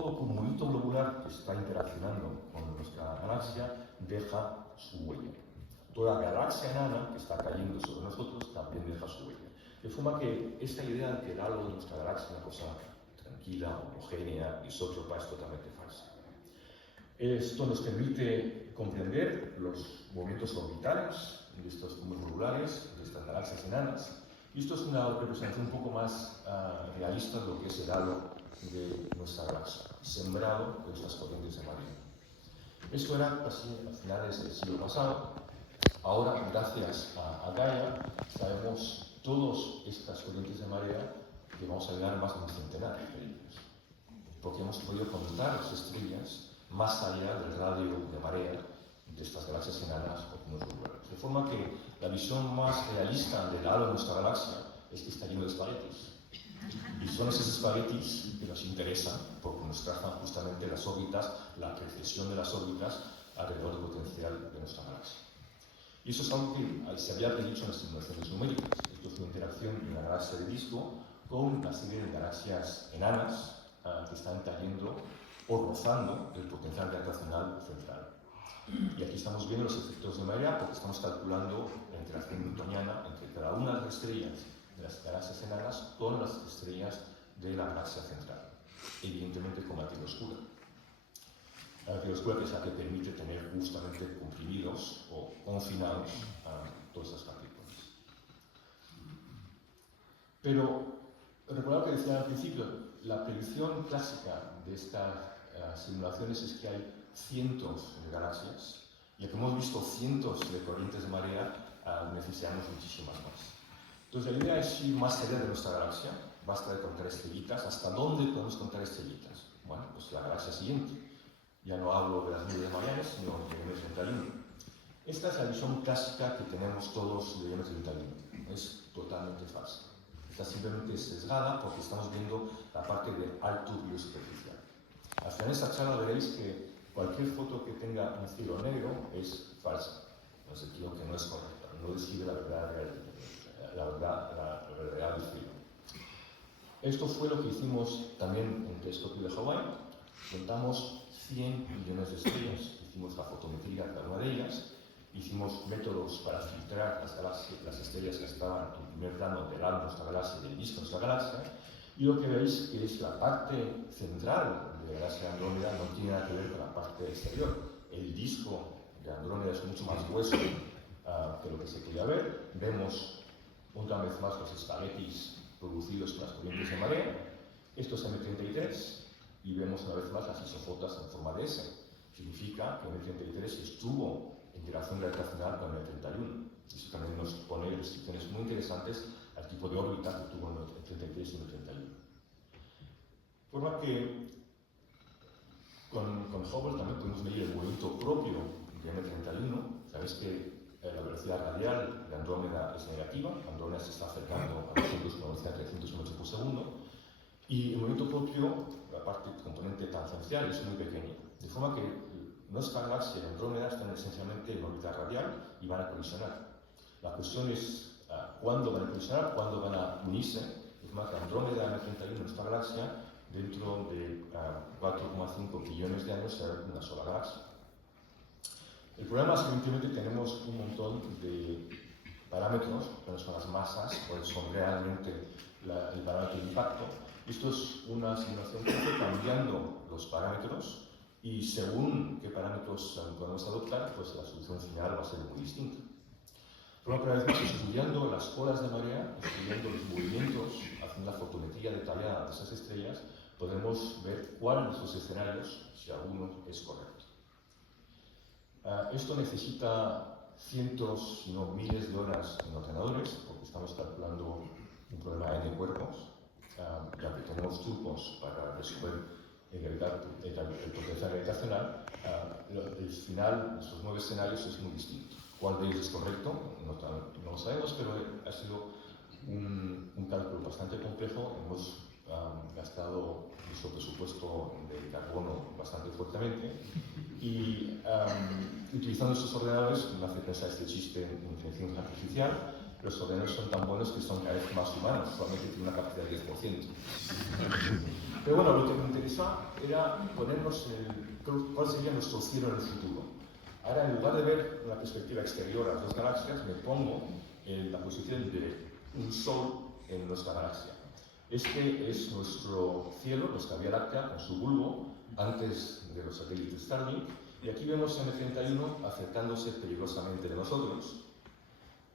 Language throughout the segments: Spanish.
todo cumulito globular que está interaccionando con nuestra galaxia deja su huella. Toda galaxia enana que está cayendo sobre nosotros también deja su huella. De forma que esta idea de que el halo de nuestra galaxia es una cosa tranquila, homogénea, isótropa es totalmente falsa. Esto nos permite comprender los movimientos orbitales de estos cúmulos globulares, de estas galaxias enanas. Y esto es una representación un poco más realista de lo que es el halo de nuestra galaxia, sembrado de estas corrientes de marea. Esto era casi a finales del siglo pasado. Ahora, gracias a Gaia, sabemos todas estas corrientes de marea que vamos a llegar a más de un centenar de ellas, porque hemos podido contar las estrellas más allá del radio de marea de estas galaxias enanas o cúmulos globulares. De forma que la visión más realista del halo de nuestra galaxia es que está lleno de espaguetis. Y son esos espaguetis que nos interesan porque nos trazan justamente las órbitas, la precesión de las órbitas alrededor del potencial de nuestra galaxia. Y eso es algo que se había predicho en las simulaciones numéricas. Esto es una interacción de una galaxia de disco con una serie de galaxias enanas que están cayendo o rozando el potencial gravitacional central. Y aquí estamos viendo los efectos de marea porque estamos calculando la interacción newtoniana entre cada una de las estrellas de las galaxias enanas con las estrellas de la galaxia central, evidentemente con materia oscura. La materia oscura que es la que permite tener justamente comprimidos o confinados todas esas partículas. Pero recordad que decía al principio, la predicción clásica de estas simulaciones es que hay cientos de galaxias, y como hemos visto cientos de corrientes de marea, necesitamos muchísimas más. Entonces la idea es ir más allá de nuestra galaxia, basta de contar estrellitas. ¿Hasta dónde podemos contar estrellitas? Bueno, pues la galaxia siguiente. Ya no hablo de las nubes de Marianas, sino de M31. Esta es la visión clásica que tenemos todos de M31. Es totalmente falsa. Está simplemente sesgada porque estamos viendo la parte de alto brillo superficial. Al final de esta charla veréis que cualquier foto que tenga un cielo negro es falsa, en el sentido que no es correcta, no describe la verdad real del cielo. Esto fue lo que hicimos también en el telescopio de Hawái. Contamos 100 millones de estrellas, hicimos la fotometría de cada una de ellas, hicimos métodos para filtrar las estrellas que estaban en primer plano del halo de nuestra galaxia y del disco de nuestra galaxia, y lo que veis que es la parte central de la galaxia de Andrómeda no tiene nada que ver con la parte exterior. El disco de Andrómeda es mucho más grueso que lo que se podía ver. Vemos otra vez más los espaguetis producidos por las corrientes de marea. Esto es M33 y vemos una vez más las isofotas en forma de S. Significa que M33 estuvo en interacción gravitacional con M31. Eso también nos pone restricciones muy interesantes al tipo de órbita que tuvo M33 y M31. De forma que con Hubble también podemos medir el movimiento propio de M31. Sabéis que la velocidad radial de Andrómeda es negativa. Andrómeda se está acercando a nosotros con una velocidad de 300 km por segundo. Y el movimiento propio, la parte componente tangencial, es muy pequeña. De forma que nuestra galaxia y Andrómeda están esencialmente en órbita radial y van a colisionar. La cuestión es cuándo van a colisionar, cuándo van a unirse. De forma que Andrómeda y M31, nuestra galaxia, dentro de 4,5 billones de años será una sola galaxia. El problema es que evidentemente tenemos un montón de parámetros, que no son las masas, o son realmente el parámetro de impacto. Esto es una simulación que está cambiando los parámetros y según qué parámetros podemos adoptar, pues la solución final va a ser muy distinta. Por una vez más, estudiando las olas de marea, estudiando los movimientos, haciendo la fotometría detallada de esas estrellas, podemos ver cuál de esos escenarios, si alguno, es correcto. Esto necesita cientos, si no miles de horas en ordenadores, porque estamos calculando un problema de N cuerpos, ya que tenemos trucos para resolver el potencial gravitacional. El final de esos 9 escenarios es muy distinto. ¿Cuál de ellos es correcto? No lo sabemos, pero ha sido un cálculo bastante complejo. Hemos gastado nuestro presupuesto de carbono bastante fuertemente y utilizando estos ordenadores me hace pensar este chiste de inteligencia artificial. Los ordenadores son tan buenos que son cada vez más humanos, solamente tienen una capacidad de 10%. Pero bueno, lo que me interesaba era ponernos cuál sería nuestro cielo en el futuro. Ahora, en lugar de ver la perspectiva exterior a las dos galaxias, me pongo en la posición de un Sol en nuestra galaxia. Este es nuestro cielo, nuestra Vía Láctea, con su bulbo, antes de los satélites Starlink, y aquí vemos M31 acercándose peligrosamente de nosotros.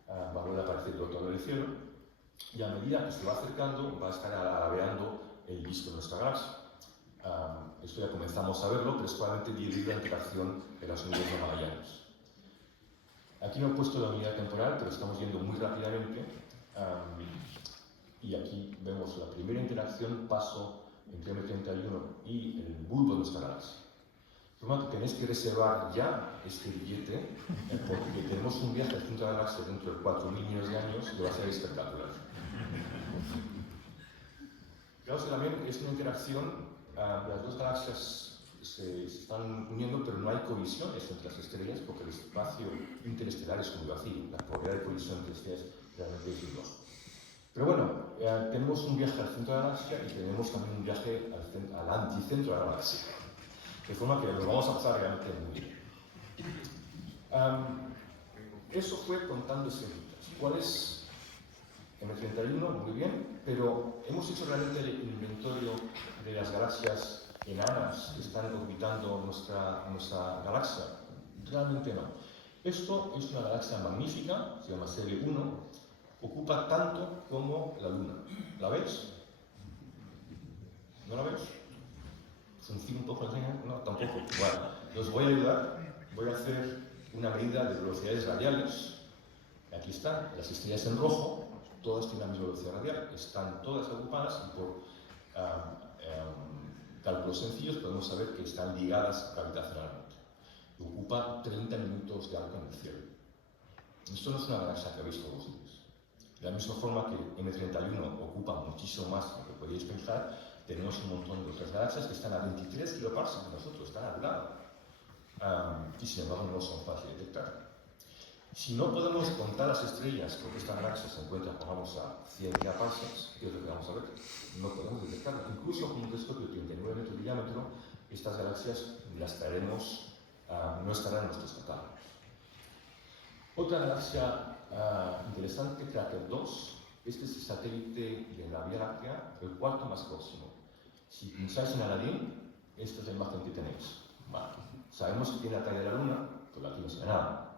Va a volver a aparecer otro lado del cielo, y a medida que se va acercando, va a estar alabeando el disco de nuestra galaxia. Esto ya comenzamos a verlo, pero es probablemente debido a la interacción de las nubes de Magallanes. Aquí no he puesto la unidad temporal, pero estamos yendo muy rápidamente. Y aquí vemos la primera interacción, paso entre M31 y el bulbo de nuestra galaxia. De forma que tenéis que reservar ya este billete, porque tenemos un viaje al centro de la galaxia dentro de 4.000 millones de años que va a ser espectacular. Claro, también es una interacción, las dos galaxias se están uniendo, pero no hay colisiones entre las estrellas porque el espacio interestelar es muy vacío. La probabilidad de colisión entre estrellas realmente es muy baja. Pero bueno, tenemos un viaje al centro de la galaxia y tenemos también un viaje al anticentro de la galaxia. De forma que lo vamos a pasar realmente muy bien. Eso fue contando esferitas. ¿Cuál es M31? Muy bien, pero ¿hemos hecho realmente el inventario de las galaxias enanas que están orbitando nuestra galaxia? Realmente no. Esto es una galaxia magnífica, se llama Serie 1, ocupa tanto como la Luna. ¿La veis? ¿No la veis? ¿Funciona un poco? No, tampoco. Bueno, os voy a ayudar. Voy a hacer una medida de velocidades radiales. Aquí están las estrellas en rojo, todas tienen la misma velocidad radial, están todas ocupadas y por cálculos sencillos podemos saber que están ligadas gravitacionalmente. Ocupa 30 minutos de arco en el cielo. Esto no es una galaxia que habéis todos los días. De la misma forma que M31 ocupa muchísimo más de lo que podéis pensar, tenemos un montón de otras galaxias que están a 23 kiloparsecs de nosotros, están al lado. Y sin embargo no son fáciles de detectar. Si no podemos contar las estrellas porque esta galaxia se encuentra, pongamos, a 100 kiloparsecs, ¿qué es lo que vamos a ver? No podemos detectarlas. Incluso con un telescopio de 39 metros de diámetro, estas galaxias las traeremos, no estarán en nuestros catálogos. Otra galaxia interesante, Crater 2. Este es el satélite de la Vía Láctea, el cuarto más próximo. Si pensáis en Aladín, esta es la imagen que tenéis. Vale. Sabemos que tiene la talla de la Luna, pero aquí no se ve nada.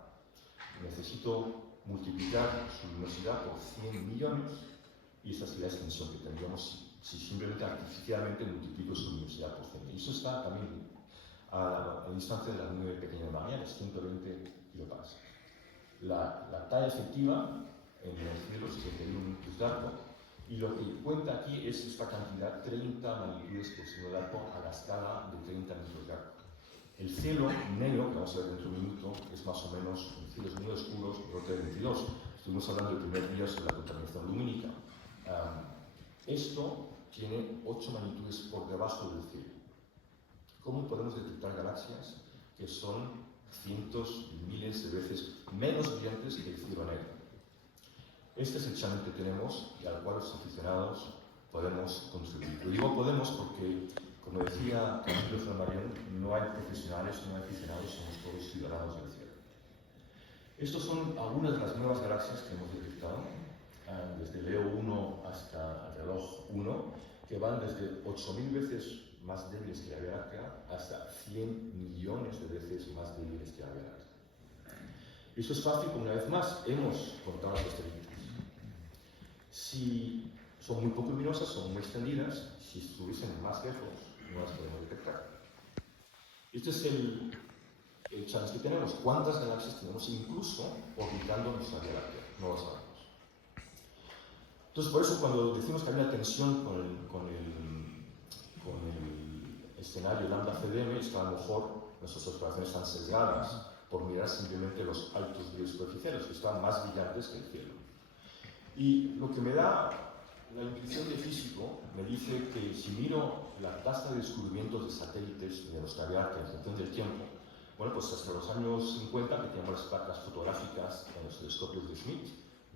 Necesito multiplicar su luminosidad por 100 millones y esta sería la extensión que tendríamos si simplemente artificialmente multiplico su luminosidad por 100. Y eso está también a la distancia de la nube pequeña de Magallanes, 120 kiloparsecs. La talla efectiva en el cielo es 71 minutos de arco, y lo que cuenta aquí es esta cantidad, 30 magnitudes por segundo de arco a la escala de 30 minutos de arco. El cielo negro, que vamos a ver dentro de un minuto, es más o menos, el cielo es muy oscuro, rote de 22. Estuvimos hablando el primer día sobre la contaminación lumínica. Esto tiene 8 magnitudes por debajo del cielo. ¿Cómo podemos detectar galaxias que son cientos y miles de veces menos brillantes que el cielo negro? Este es el examen que tenemos y al cual los aficionados podemos contribuir. Lo digo podemos porque, como decía Camilo Flammarion, no hay profesionales, no hay aficionados, somos todos ciudadanos del cielo. Estas son algunas de las nuevas galaxias que hemos detectado, desde Leo 1 hasta el reloj 1, que van desde 8.000 veces más débiles que la Vía Láctea hasta 100 millones de veces más débiles que la Vía Láctea. Eso es fácil, como una vez más hemos contado las estrellitas. Si son muy poco luminosas, son muy extendidas, si estuviesen más lejos, no las podemos detectar. Este es el challenge que tenemos. ¿Cuántas galaxias tenemos incluso orbitando nuestra Vía Láctea? No lo sabemos. Entonces, por eso cuando decimos que hay una tensión con el escenario lambda CDM, es que a lo mejor nuestras observaciones están sesgadas por mirar simplemente los altos brillos superficiales, que están más brillantes que el cielo. Y lo que me da la intuición de físico me dice que si miro la tasa de descubrimientos de satélites de nuestra Vía Láctea en función del tiempo, bueno, pues hasta los años 50, que teníamos las placas fotográficas en los telescopios de Schmidt,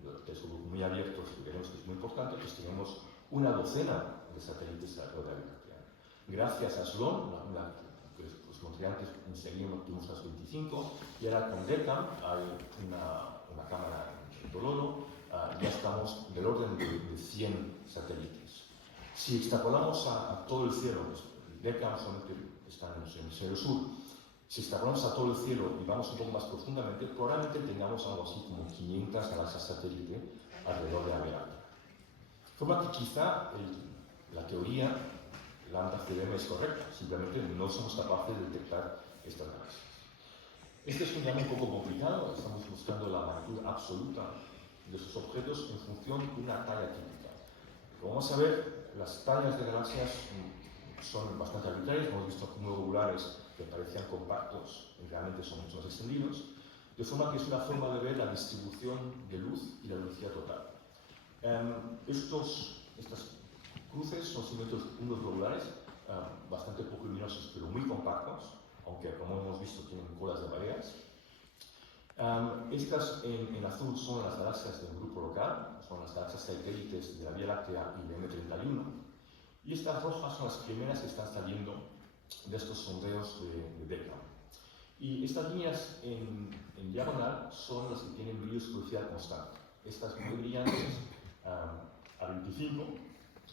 los telescopios muy abiertos, que veremos que es muy importante, pues tenemos una docena de satélites alrededor de la Vía Láctea. Gracias a Sloan, que os mostré antes, enseguida tuvimos las 25, y ahora con DECAM hay una cámara en Tololo, ya estamos del orden de 100 satélites. Si extrapolamos a todo el cielo, pues, DECAM solamente está en el hemisferio sur, si extrapolamos a todo el cielo y vamos un poco más profundamente, probablemente tengamos algo así como 500 galaxias satélite alrededor de la Vía Láctea. De forma que quizá la teoría lambda CDM es correcta, simplemente no somos capaces de detectar estas galaxias. Este es un diagrama un poco complicado, estamos buscando la magnitud absoluta de sus objetos en función de una talla típica. Como vamos a ver, las tallas de galaxias son bastante arbitrarias, hemos visto cúmulos globulares que parecían compactos y realmente son mucho más extendidos, de forma que es una forma de ver la distribución de luz y la velocidad total. Estas cruces son simplemente cúmulos globulares bastante poco luminosos, pero muy compactos, aunque como hemos visto tienen colas de mareas. Estas en azul son las galaxias del grupo local, son las galaxias satélites de la Vía Láctea y de M31, y estas rojas son las primeras que están saliendo de estos sondeos de DECA. Y estas líneas en diagonal son las que tienen brillo y superficial constante. Estas muy brillantes a 25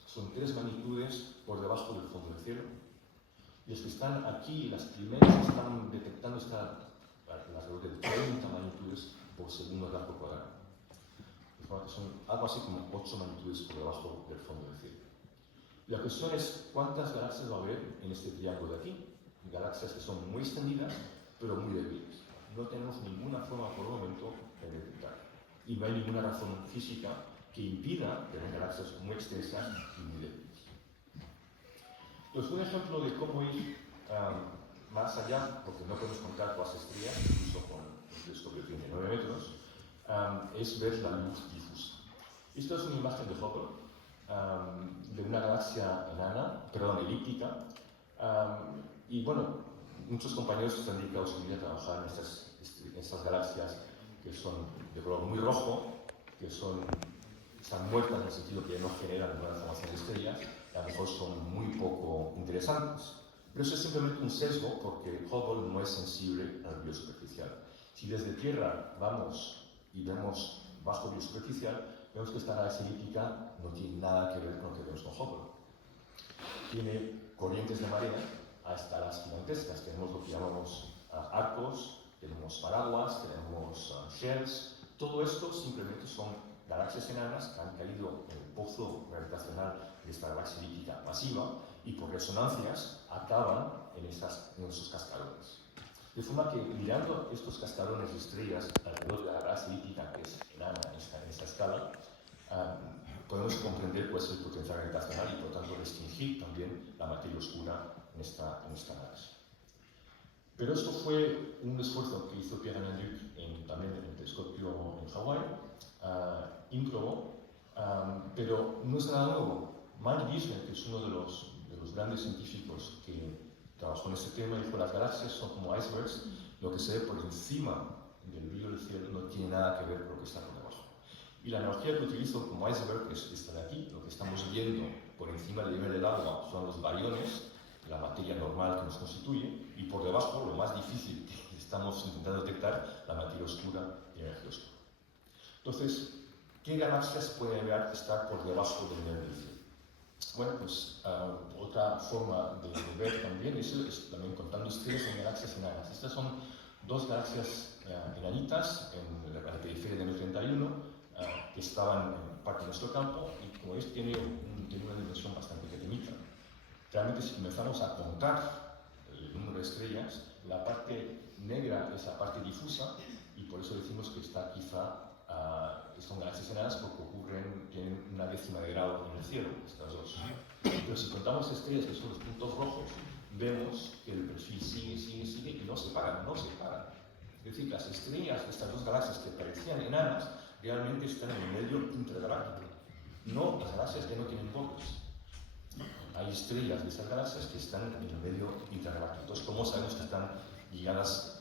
son 3 magnitudes por debajo del fondo del cielo. Y los que están aquí, las primeras que están detectando alrededor de 30 magnitudes por segundo de arco cuadrado. De forma que son algo así como 8 magnitudes por debajo del fondo del cielo. La cuestión es cuántas galaxias va a haber en este triángulo de aquí. Galaxias que son muy extendidas, pero muy débiles. No tenemos ninguna forma por el momento de detectar. Y no hay ninguna razón física que impida tener galaxias muy extensas y muy débiles. Entonces, un ejemplo de cómo ir más allá, porque no podemos contar todas las estrellas, incluso con un telescopio que tiene 9 metros, es ver la luz difusa. Esto es una imagen de Hubble de una galaxia elíptica, y bueno, muchos compañeros se han dedicado su vida a trabajar en estas galaxias que son de color muy rojo, que están muertas en el sentido que no generan ninguna formación de estrellas, y a lo mejor son muy poco interesantes. Pero eso es simplemente un sesgo porque Hubble no es sensible al brillo superficial. Si desde Tierra vamos y vemos bajo brillo superficial, vemos que esta galaxia elíptica no tiene nada que ver con lo que vemos con Hubble. Tiene corrientes de marea a escalas gigantescas. Tenemos lo que llamamos arcos, tenemos paraguas, tenemos shells. Todo esto simplemente son galaxias enanas que han caído en el pozo gravitacional de esta galaxia elíptica masiva y por resonancias acaban en esos cascarones. De forma que mirando estos cascarones de estrellas alrededor de la galaxia elíptica, que es enana en esta escala, podemos comprender cuál es el potencial gravitacional y por tanto restringir también la materia oscura en esta galaxia. Pero esto fue un esfuerzo que hizo Pierre Leduc también en el telescopio en Hawái, ímprobo, pero no es nada nuevo. Mike Disney, que es uno de los grandes científicos que trabajó en este tema, dijo que las galaxias son como icebergs, lo que se ve por encima del brillo del cielo no tiene nada que ver con lo que está por debajo. Y la analogía que utilizo como iceberg es esta de aquí. Lo que estamos viendo por encima del nivel del agua son los bariones, la materia normal que nos constituye, y por debajo, lo más difícil que estamos intentando detectar, la materia oscura y energía oscura. Entonces, ¿qué galaxias pueden estar por debajo del nivel del cielo? Bueno, pues otra forma de ver también es también contando estrellas en galaxias enanas. Estas son 2 galaxias enanitas en la periferia de M31, que estaban en parte de nuestro campo, y como veis tiene una dimensión bastante pequeñita. Realmente si comenzamos a contar el número de estrellas, la parte negra es la parte difusa, y por eso decimos que está quizá son galaxias enanas porque tienen una décima de grado en el cielo, estas 2. Pero si contamos estrellas que son los puntos rojos, vemos que el perfil sigue y no se para. Es decir, las estrellas de estas 2 galaxias que parecían enanas realmente están en el medio intergaláctico, no las galaxias que no tienen bordes. Hay estrellas de estas galaxias que están en el medio intergaláctico. Entonces, ¿cómo sabemos que están ligadas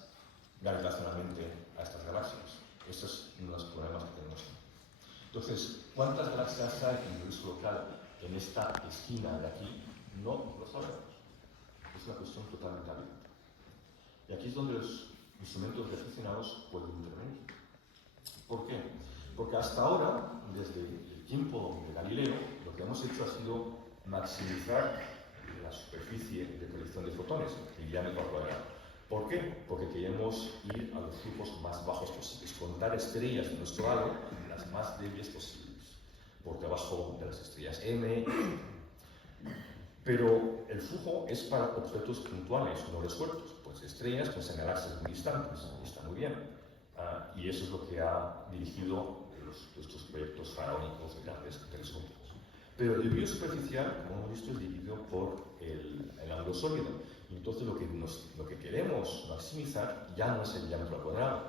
gravitacionalmente a estas galaxias? Estos es uno de los problemas que tenemos. Entonces, ¿cuántas galaxias hay en el universo local en esta esquina de aquí? No lo sabemos. es una cuestión totalmente abierta. Y aquí es donde los instrumentos reflexionados pueden intervenir. ¿Por qué? Porque hasta ahora, desde el tiempo de Galileo, lo que hemos hecho ha sido maximizar la superficie de colección de fotones, el diámetro al cuadrado. ¿Por qué? Porque queremos ir a los flujos más bajos posibles, contar estrellas de nuestro halo las más débiles posibles, por debajo de las estrellas M. Pero el flujo es para objetos puntuales, no resueltos. Pues estrellas, pues en galaxias muy distantes, está muy bien. Y eso es lo que ha dirigido estos proyectos faraónicos de grandes telescopios. Pero el desvío superficial, como hemos visto, es dividido por el ángulo sólido. Y entonces lo que queremos maximizar ya no es el diámetro al cuadrado,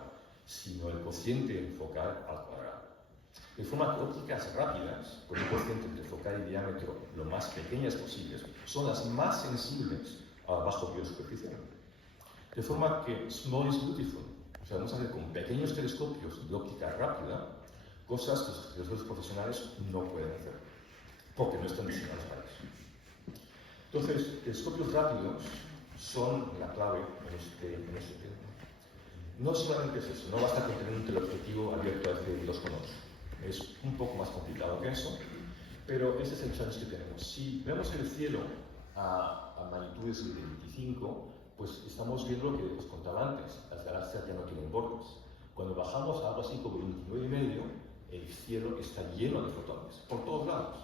sino el cociente focal al cuadrado. De forma que ópticas rápidas, con un cociente entre focal y diámetro lo más pequeñas posibles, son las más sensibles al bajo desvío superficial. De forma que small is beautiful. O sea, vamos a hacer con pequeños telescopios de óptica rápida cosas que los telescopios profesionales no pueden hacer, porque no están diseñados para eso. Entonces, telescopios rápidos son la clave en este tema. No solamente es eso, no basta con tener un teleobjetivo abierto hacia 2,8. Es un poco más complicado que eso, pero ese es el challenge que tenemos. Si vemos el cielo a magnitudes de 25, pues estamos viendo lo que os contaba antes, las galaxias ya no tienen bordes. Cuando bajamos a algo así como 29,5, el cielo está lleno de fotones, por todos lados.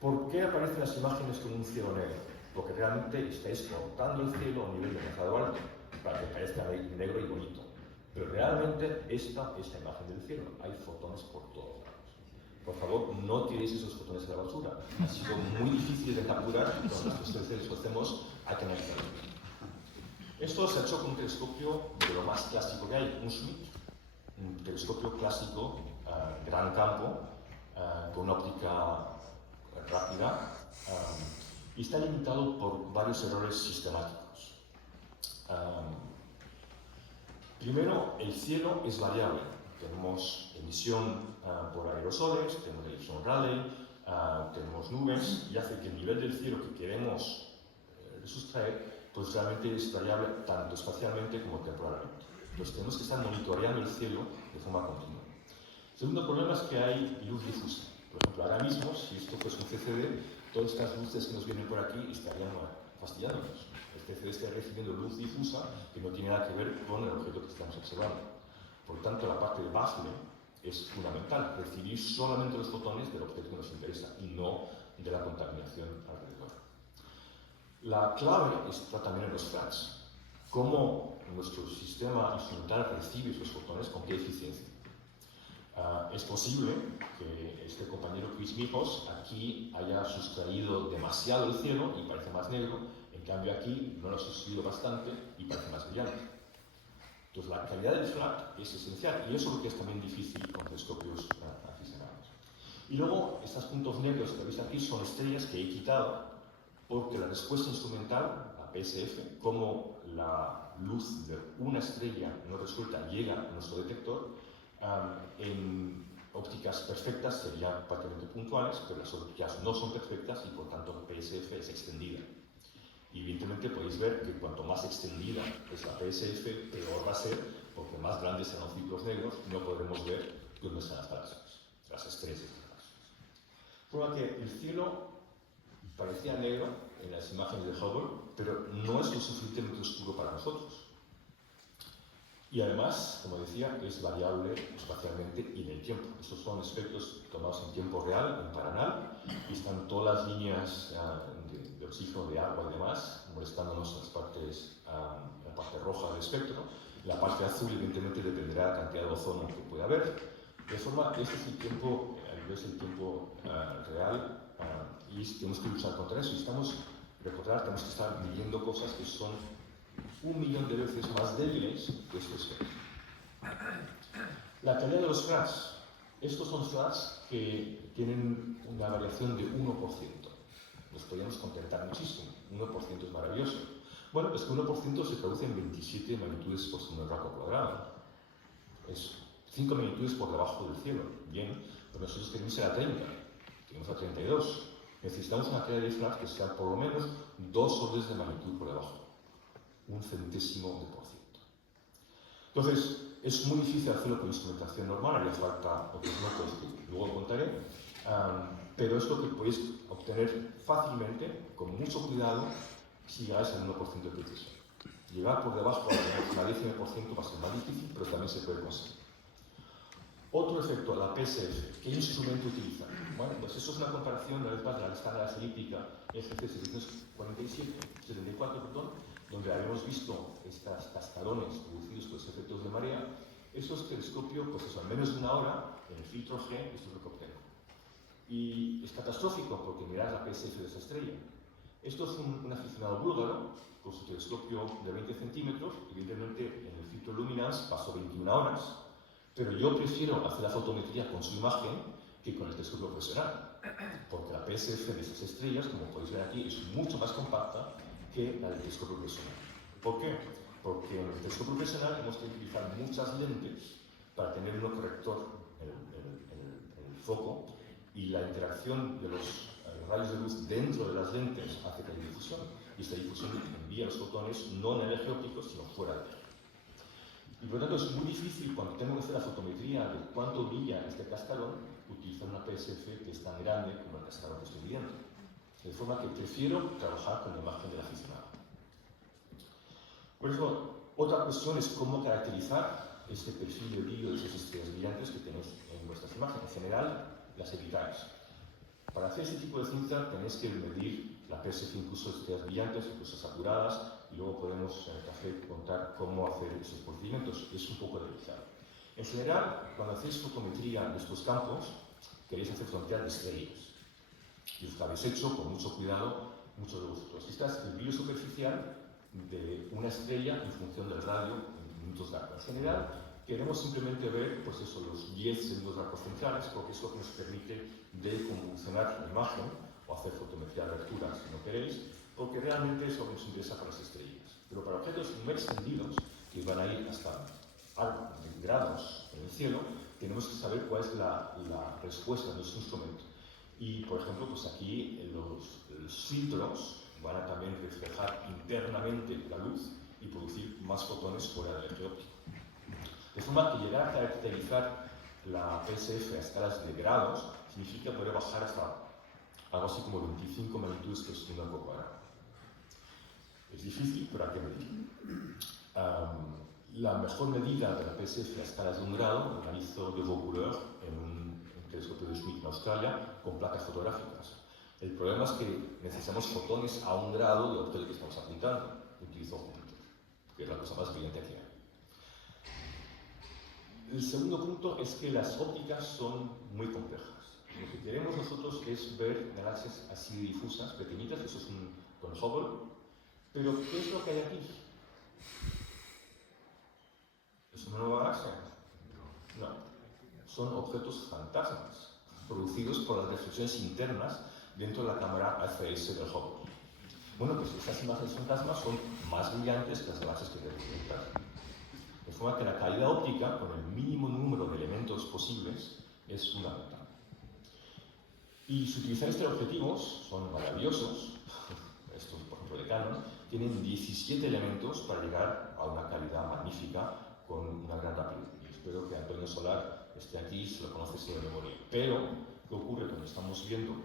¿Por qué aparecen las imágenes con un cielo negro? Porque realmente estáis cortando el cielo a un nivel demasiado alto, para que parezca negro y bonito. Pero realmente esta es la imagen del cielo, hay fotones por todos lados. Por favor, no tiréis esos fotones a la basura. Ha sido muy difícil de capturar, y con las experiencias que hacemos hay que analizarlo. Esto se ha hecho con un telescopio de lo más clásico que hay, un Schmidt, un telescopio clásico, gran campo, con una óptica rápida, y está limitado por varios errores sistemáticos. Primero, el cielo es variable. Tenemos emisión por aerosoles, tenemos emisión Rayleigh, tenemos nubes, y hace que el nivel del cielo que queremos sustraer pues realmente es variable tanto espacialmente como temporalmente. Entonces tenemos que estar monitoreando el cielo de forma continua. Segundo problema es que hay luz difusa. Por ejemplo, ahora mismo, si esto fuese un CCD, todas estas luces que nos vienen por aquí estarían fastidiándonos. El CCD está recibiendo luz difusa que no tiene nada que ver con el objeto que estamos observando. Por tanto, la parte de baffle es fundamental, recibir solamente los fotones del objeto que nos interesa y no de la contaminación alrededor. La clave está también en los flats. ¿Cómo nuestro sistema instrumental recibe esos fotones? ¿Con qué eficiencia? Es posible que este compañero Chris Mijos aquí haya sustraído demasiado el cielo y parece más negro, en cambio aquí no lo ha sustraído bastante y parece más brillante. Entonces la calidad del flat es esencial y eso es lo que es también difícil con telescopios aficionados. Y luego estos puntos negros que veis aquí son estrellas que he quitado porque la respuesta instrumental, la PSF, como la luz de una estrella no resuelta llega a nuestro detector, en ópticas perfectas serían prácticamente puntuales, pero las ópticas no son perfectas y por tanto la PSF es extendida. Y evidentemente podéis ver que cuanto más extendida es la PSF, peor va a ser, porque más grandes serán los círculos negros y no podremos ver dónde están las galaxias, las estrellas de las galaxias. Por lo que el cielo parecía negro en las imágenes de Hubble, pero no es lo suficientemente oscuro para nosotros. Y además, como decía, es variable espacialmente y en el tiempo. Estos son espectros tomados en tiempo real, en Paranal, y están todas las líneas de oxígeno, de agua y demás, molestándonos en la parte roja del espectro. La parte azul, evidentemente, dependerá de la cantidad de ozono que pueda haber. De forma que este es el tiempo real, y tenemos que luchar contra eso. Y tenemos que estar midiendo cosas que son 1.000.000 de veces más débiles que este espectro. La calidad de los flats. Estos son flats que tienen una variación de 1%. Nos podríamos contentar muchísimo. 1% es maravilloso. Bueno, pues que 1% se traduce en 27 magnitudes por segundo raco cuadrado. Es 5 magnitudes por debajo del cielo. Bien, pero nosotros queremos ir a 30. Tenemos a 32. necesitamos una caída de diafragma que sea por lo menos 2 órdenes de magnitud por debajo, 0,01%. Entonces, es muy difícil hacerlo con instrumentación normal, haría falta otros métodos que luego contaré, pero es lo que podéis obtener fácilmente, con mucho cuidado, si llegáis al 1% de precisión. Llegar por debajo al 19% va a ser más difícil, pero también se puede conseguir. Otro efecto, la PSF. ¿Qué instrumento utilizar? Bueno, pues eso es una comparación una vez más de la escala elíptica SC 74, donde habíamos visto estos cascarones producidos por los efectos de marea. Esto es telescopio, pues eso, al menos de una hora, en el filtro G, esto es lo que obtengo. Y es catastrófico porque mirad la PSF de esa estrella. Esto es un aficionado búlgaro con su telescopio de 20 centímetros, evidentemente en el filtro Luminance pasó 21 horas, pero yo prefiero hacer la fotometría con su imagen que con el telescopio profesional, porque la PSF de esas estrellas, como podéis ver aquí, es mucho más compacta que la del telescopio profesional. ¿Por qué? Porque en el telescopio profesional hemos que utilizar muchas lentes para tener un corrector en el foco, y la interacción de los rayos de luz dentro de las lentes hace que haya difusión, y esta difusión envía los fotones no en el eje óptico, sino fuera del eje. Y por lo tanto es muy difícil, cuando tengo que hacer la fotometría de cuánto brilla este cascarón, utilizar una PSF que es tan grande como el cascarón que estoy viendo. De forma que prefiero trabajar con la imagen del aficionado. Por eso, otra cuestión es cómo caracterizar este perfil de brillo de esas estrellas brillantes que tenéis en vuestras imágenes. En general, las evitáis. Para hacer este tipo de cinta tenéis que medir la PSF incluso de estrellas brillantes, incluso saturadas, y luego podemos en el café contar cómo hacer esos procedimientos. Es un poco delicado. En general, cuando hacéis fotometría de estos campos, queréis hacer fotometría de estrellas. Y os lo habéis hecho con mucho cuidado, muchos de vosotros. Esta es el brillo superficial de una estrella en función del radio en minutos de arco. En general, queremos simplemente ver pues eso, los 10 segundos de arco centrales, porque es lo que nos permite deconvolucionar la imagen o hacer fotometría de abertura si no queréis, porque realmente es lo que nos interesa para las estrellas. Pero para objetos muy extendidos, que van a ir hasta grados en el cielo, tenemos que saber cuál es la respuesta de nuestro instrumento. Y, por ejemplo, pues aquí los filtros van a también reflejar internamente la luz y producir más fotones fuera del eje óptico. De forma que llegar a caracterizar la PSF a escalas de grados significa poder bajar hasta algo así como 25 magnitudes por segundo al cuadrado. Es difícil, pero hay que medir. La mejor medida de la PSF a escalas de 1 grado la hizo de Vaucouleurs en un telescopio de Schmidt en Australia con placas fotográficas. El problema es que necesitamos fotones a 1 grado del objeto que estamos apuntando. Utilizo Júpiter, que es la cosa más brillante que hay. El segundo punto es que las ópticas son muy complejas. Lo que queremos nosotros es ver galaxias así difusas, pequeñitas, eso es con Hubble, pero ¿qué es lo que hay aquí? ¿Es una nueva galaxia? No. Son objetos fantasmas, producidos por las reflexiones internas dentro de la cámara ACS del Hubble. Bueno, pues estas imágenes fantasmas son más brillantes que las galaxias que representan. De forma que la calidad óptica, con el mínimo número de elementos posibles, es fundamental. Y si utilizáis teleobjetivos, son maravillosos. Estos, por ejemplo, de Canon, tienen 17 elementos para llegar a una calidad magnífica con una gran rapidez. Y espero que Antonio Solar esté aquí, si lo conoces de memoria. Pero, ¿qué ocurre cuando estamos viendo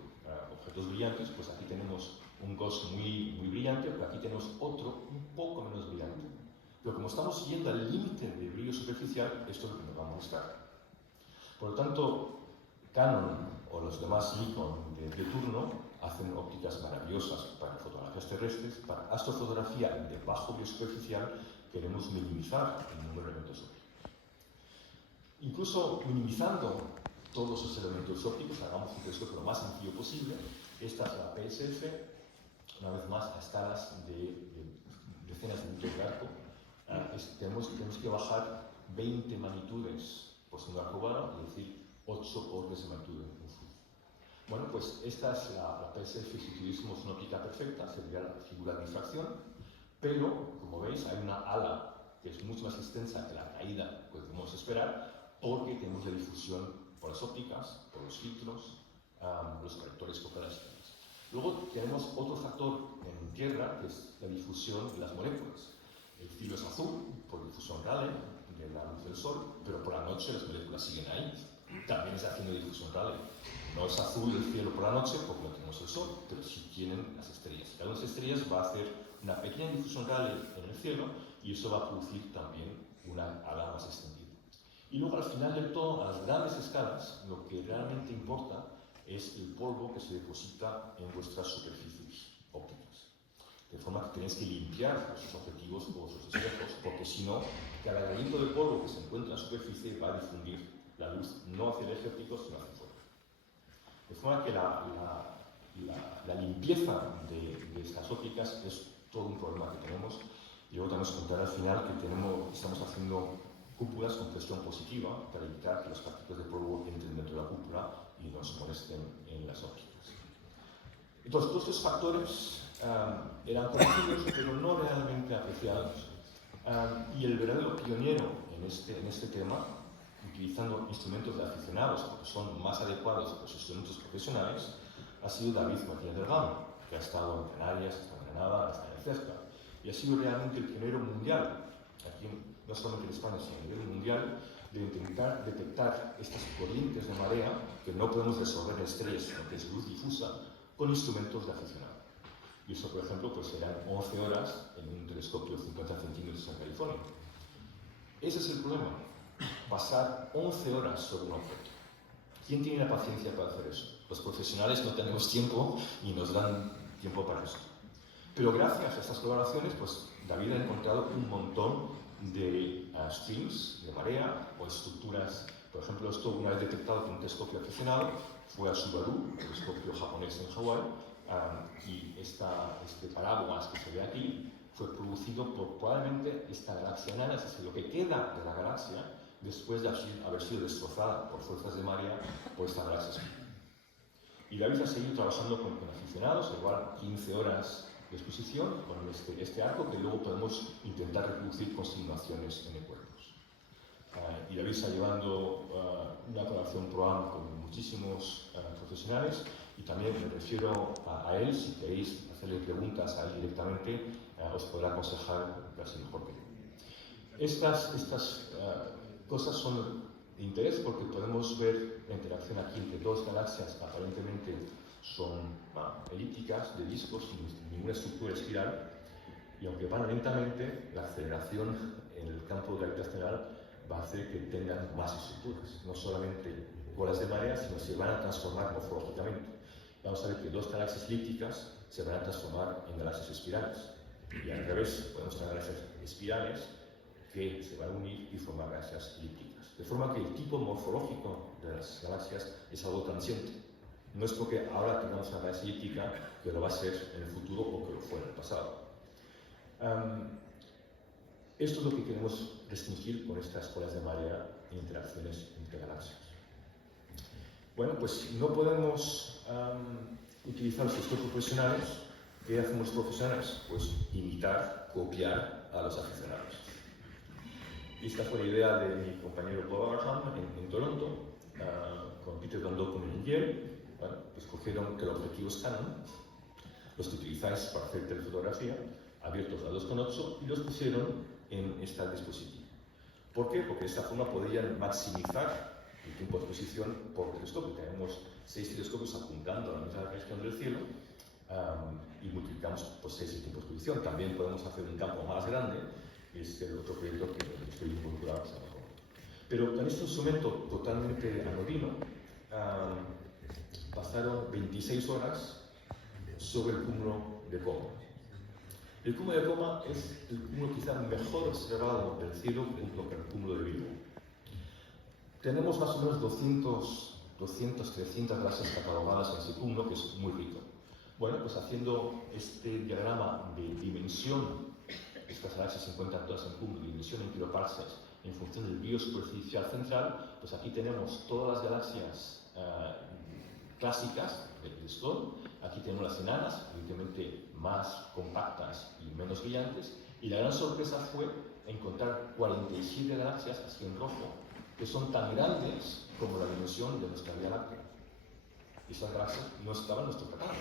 objetos brillantes? Pues aquí tenemos un ghost muy brillante, pero aquí tenemos otro un poco menos brillante. Pero como estamos yendo al límite de brillo superficial, esto es lo que nos va a molestar. Por lo tanto, Canon o los demás Nikon de turno hacen ópticas maravillosas para fotografías terrestres. Para astrofotografía de bajo brillo superficial queremos minimizar el número de elementos ópticos. Incluso minimizando todos esos elementos ópticos, hagamos un telescopio lo más sencillo posible. Esta es la PSF, una vez más a escalas de decenas de metros de arco. Tenemos que bajar 20 magnitudes por segundo arco cuadrado, es decir, 8 órdenes de magnitud. Bueno, pues esta es la PSF. Si tuviésemos una óptica perfecta, sería la figura de difracción, pero, como veis, hay una ala que es mucho más extensa que la caída que podemos esperar, porque tenemos la difusión por las ópticas, por los filtros, los correctores focales. Luego tenemos otro factor en Tierra, que es la difusión de las moléculas. El cielo es azul por difusión Rayleigh de la luz del Sol, pero por la noche las moléculas siguen ahí. También está haciendo difusión Rayleigh. No es azul el cielo por la noche porque no tenemos el Sol, pero sí tienen las estrellas. Cada una de las estrellas va a hacer una pequeña difusión Rayleigh en el cielo y eso va a producir también una ala más extendida. Y luego al final del todo, a las grandes escalas, lo que realmente importa es el polvo que se deposita en vuestras superficies ópticas. De forma que tenéis que limpiar vuestros objetivos o vuestros espejos, porque si no, cada granito de polvo que se encuentra en la superficie va a difundir la luz no hacia el eje óptico, sino hacia fuera. De forma que la limpieza de estas ópticas es todo un problema que tenemos. Y luego también os contaré al final que estamos haciendo cúpulas con presión positiva para evitar que las partículas de polvo entren dentro de la cúpula y nos molesten en las ópticas. Entonces, todos estos factores eran conocidos, pero no realmente apreciados. Y el verdadero pionero en este tema, utilizando instrumentos de aficionados porque son más adecuados que los instrumentos profesionales, ha sido David Martínez Delgado, que ha estado en Canarias, ha estado en Granada, ha estado en Ceuta, y ha sido realmente el pionero mundial, aquí no solamente en España, sino a nivel mundial, de intentar detectar estas corrientes de marea que no podemos resolver en estrellas, sino que es luz difusa, con instrumentos de aficionado. Y eso, por ejemplo, pues serán 11 horas en un telescopio de 50 centímetros en California. Ese es el problema, pasar 11 horas sobre un objeto. ¿Quién tiene la paciencia para hacer eso? Los profesionales no tenemos tiempo y nos dan tiempo para eso. Pero gracias a estas colaboraciones, pues David ha encontrado un montón de streams de marea o estructuras. Por ejemplo, esto una vez detectado con un telescopio aficionado fue a Subaru, el telescopio japonés en Hawái, y este parábolas que se ve aquí fue producido por probablemente esta galaxia enana, es decir, lo que queda de la galaxia después de haber sido destrozada por fuerzas de marea por esta galaxia. Y David ha seguido trabajando con aficionados, igual 15 horas de exposición con este arco que luego podemos intentar reproducir con simulaciones en cuerpos. Y David está llevando una colaboración PROAM con muchísimos profesionales y también me refiero a él, si queréis hacerle preguntas a él directamente, os podrá aconsejar casi mejor que yo. Estas cosas son de interés porque podemos ver la interacción aquí entre dos galaxias aparentemente son elípticas, de discos, sin ninguna estructura espiral, y aunque van lentamente, la aceleración en el campo gravitacional va a hacer que tengan más estructuras, no solamente bolas de marea, sino se van a transformar morfológicamente. Vamos a ver que dos galaxias elípticas se van a transformar en galaxias espirales, y al revés, podemos tener galaxias espirales que se van a unir y formar galaxias elípticas. De forma que el tipo morfológico de las galaxias es algo transiente. No es porque ahora tengamos una galaxia elíptica que lo va a ser en el futuro o que lo fue en el pasado. Esto es lo que queremos restringir con estas colas de marea e interacciones entre galaxias. Bueno, pues no podemos utilizar los telescopios profesionales. ¿Qué hacemos los profesionales? Pues imitar, copiar a los aficionados. Y esta fue la idea de mi compañero Paul Abraham en Toronto, con Peter Van Dokkum en Yale. Bueno, pues cogieron teleobjetivos Canon, los que utilizáis para hacer telefotografía, abiertos a 2,8 y los pusieron en este dispositivo. ¿Por qué? Porque de esta forma podían maximizar el tiempo de exposición por telescopio. Tenemos 6 telescopios apuntando a la misma región del cielo y multiplicamos por 6 el tiempo de exposición. También podemos hacer un campo más grande, es el otro proyecto que estoy involucrado. Pero con este instrumento totalmente anodino, pasaron 26 horas sobre el cúmulo de Coma. El cúmulo de Coma es el cúmulo quizá mejor observado del cielo junto con el cúmulo de Virgo. Tenemos más o menos 200, 300 galaxias catalogadas en ese cúmulo, que es muy rico. Bueno, pues haciendo este diagrama de dimensión, estas galaxias se encuentran todas en cúmulo, dimensión en kiloparsecs, en función del brillo superficial central, pues aquí tenemos todas las galaxias clásicas del Sol. Aquí tenemos las enanas, evidentemente más compactas y menos brillantes, y la gran sorpresa fue encontrar 47 galaxias, así en rojo, que son tan grandes como la dimensión de nuestra Vía Láctea. Y esas galaxias no estaban en nuestro catálogo.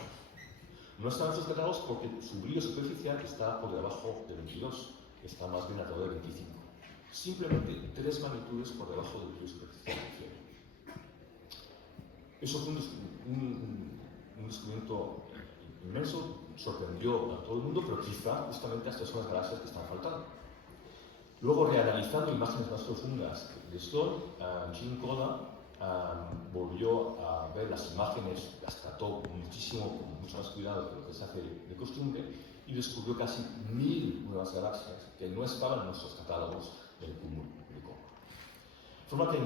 No están estos catálogos porque su brillo superficial está por debajo de 22, está más bien alrededor de 25. Simplemente 3 magnitudes por debajo del brillo superficial del cielo. Eso fue un descubrimiento inmenso, sorprendió a todo el mundo, pero quizá justamente a estas son las galaxias que están faltando. Luego, reanalizando imágenes más profundas de Stone, Jim Coda volvió a ver las imágenes, las trató muchísimo, con mucho más cuidado de lo que se hace de costumbre, y descubrió casi 1000 nuevas galaxias que no estaban en nuestros catálogos del cúmulo de Coma. De forma que el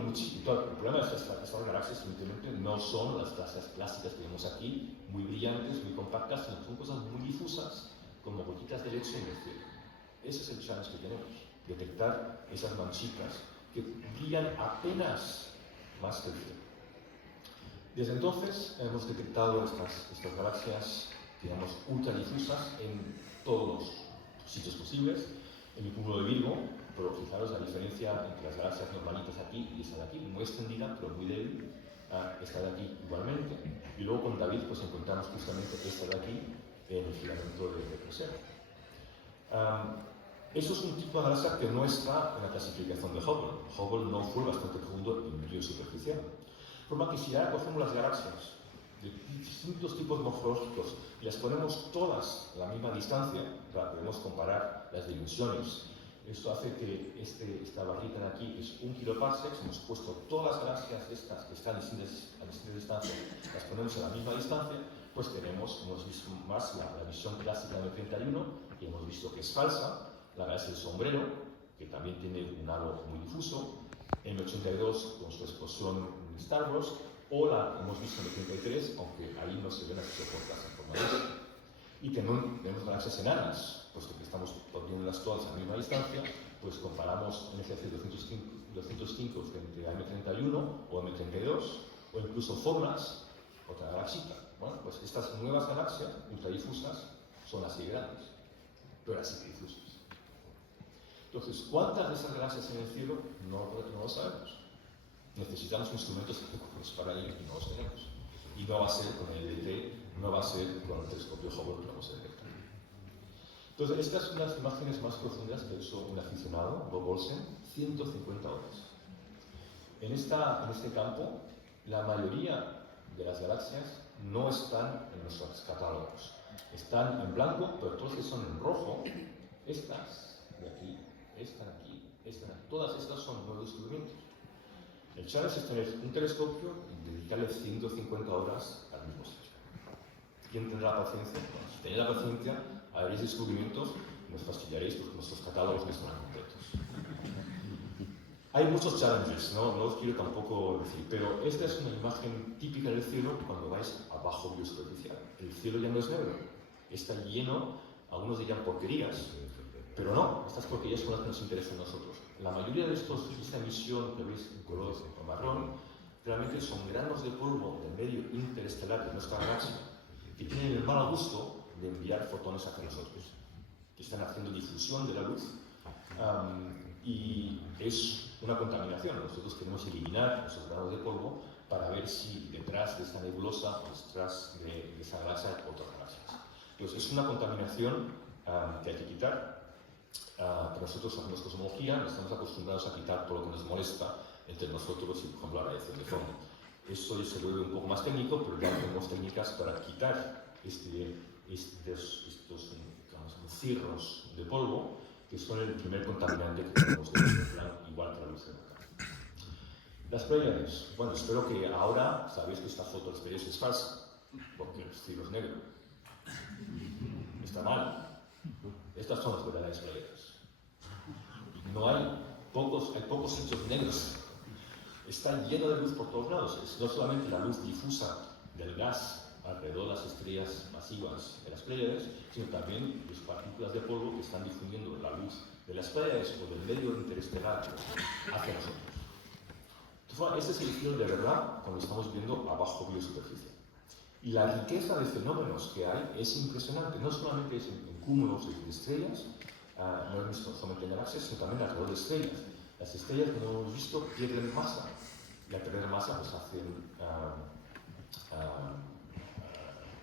problema de estas galaxias simplemente no son las galaxias clásicas que vemos aquí, muy brillantes, muy compactas, sino son cosas muy difusas, como gotitas de leche en el cielo. Ese es el challenge que tenemos, detectar esas manchitas que brillan apenas más que el cielo. Desde entonces hemos detectado estas galaxias, digamos, ultradifusas en todos los sitios posibles. En el cúmulo de Virgo, pero fijaros la diferencia entre las galaxias normalitas aquí y esta de aquí, muy extendida pero muy débil, esta de aquí igualmente. Y luego con David pues encontramos justamente esta de aquí en el filamento de Perseo. Eso es un tipo de galaxia que no está en la clasificación de Hubble. Hubble no fue bastante profundo en brillo superficial. De forma que si ahora cogemos las galaxias de distintos tipos morfológicos y las ponemos todas a la misma distancia, podemos comparar las dimensiones. Esto hace que esta barrita de aquí es 1 kiloparsec. Hemos puesto todas las galaxias estas que están a distintas distancias, las ponemos a la misma distancia, pues hemos visto más la visión clásica de M31 y hemos visto que es falsa. La galaxia del sombrero, que también tiene un halo muy difuso, M82 con su explosión de Star Wars, o la hemos visto en M33, aunque ahí no se ven las soportas en forma de. Y tenemos galaxias enanas, puesto que estamos poniéndolas todas a la misma distancia, pues comparamos NGC 205 frente a M31 o M32, o incluso Formas, otra galaxita. Bueno, pues estas nuevas galaxias ultradifusas son así grandes, pero así difusas. Entonces, ¿cuántas de esas galaxias en el cielo? No lo sabemos. Necesitamos instrumentos para ello y no los tenemos. Y no va a ser con el LT, no va a ser con el telescopio Hubble que vamos a detectar. Entonces, estas son las imágenes más profundas que hizo un aficionado, Bob Olsen, 150 horas. En este campo, la mayoría de las galaxias no están en nuestros catálogos. Están en blanco, pero todas que son en rojo, estas de aquí, están aquí, todas estas son nuevos descubrimientos. El challenge es tener un telescopio y dedicarle 150 horas al mismo sitio. ¿Quién tendrá la paciencia? Bueno, si tenéis la paciencia, haréis descubrimientos y nos fastidiaréis porque nuestros catálogos no están completos. Hay muchos challenges, no os quiero tampoco decir, pero esta es una imagen típica del cielo cuando vais a bajo brillo superficial. El cielo ya no es negro, está lleno, algunos dirían porquerías, pero no, estas porquerías son las que nos interesan a nosotros. La mayoría de esta emisión que veis en color marrón, realmente son granos de polvo del medio interestelar de nuestra galaxia que tienen el mal gusto de enviar fotones hacia nosotros, que están haciendo difusión de la luz. Y es una contaminación. Nosotros queremos eliminar esos granos de polvo para ver si detrás de esta nebulosa o detrás de esa galaxia hay otras galaxias. Entonces, es una contaminación que hay que quitar. Que nosotros hacemos cosmología, estamos acostumbrados a quitar todo lo que nos molesta entre nosotros y, por ejemplo, la radiación de fondo. Eso se vuelve un poco más técnico, pero ya tenemos técnicas para quitar estos digamos, cirros de polvo, que son el primer contaminante que tenemos de nuestro plan, igual que la luz local. Las Pléyades. Bueno, espero que ahora sabéis que esta foto de las Pléyades es falsa, porque el cielo es negro. Está mal. Estas son las verdaderas Pléyades. Hay pocos sitios negros. Está lleno de luz por todos lados. Es no solamente la luz difusa del gas alrededor de las estrellas masivas de las Pléyades, sino también las partículas de polvo que están difundiendo la luz de las Pléyades o del medio interestelar hacia nosotros. Entonces, este es el cielo de verdad cuando estamos viendo a bajo brillo superficial. Y la riqueza de fenómenos que hay es impresionante. No solamente es en cúmulos de estrellas, no es solamente en galaxias, sino también alrededor de estrellas. Las estrellas, como hemos visto, pierden masa. Y al perder masa, pues hacen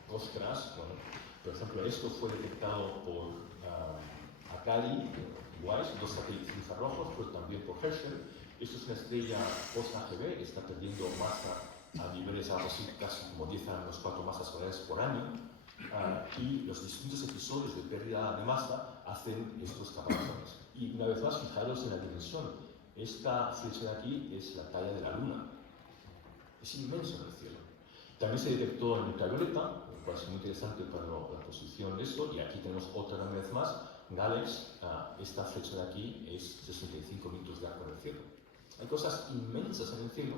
costras, bueno, Por ejemplo, esto fue detectado por Akari, WISE, dos satélites infrarrojos, pero también por Herschel. Esto es una estrella post-AGB, está perdiendo masa a niveles algo así, casi como 10 a menos 4 masas solares por año. Y los distintos episodios de pérdida de masa hacen estos caparazones. Y una vez más, fijaros en la dimensión. Esta flecha de aquí es la talla de la Luna. Es inmenso en el cielo. También se detectó en ultravioleta, lo cual es muy interesante para la posición de esto. Y aquí tenemos otra vez más. Galex, esta flecha de aquí es 65 minutos de arco en el cielo. Hay cosas inmensas en el cielo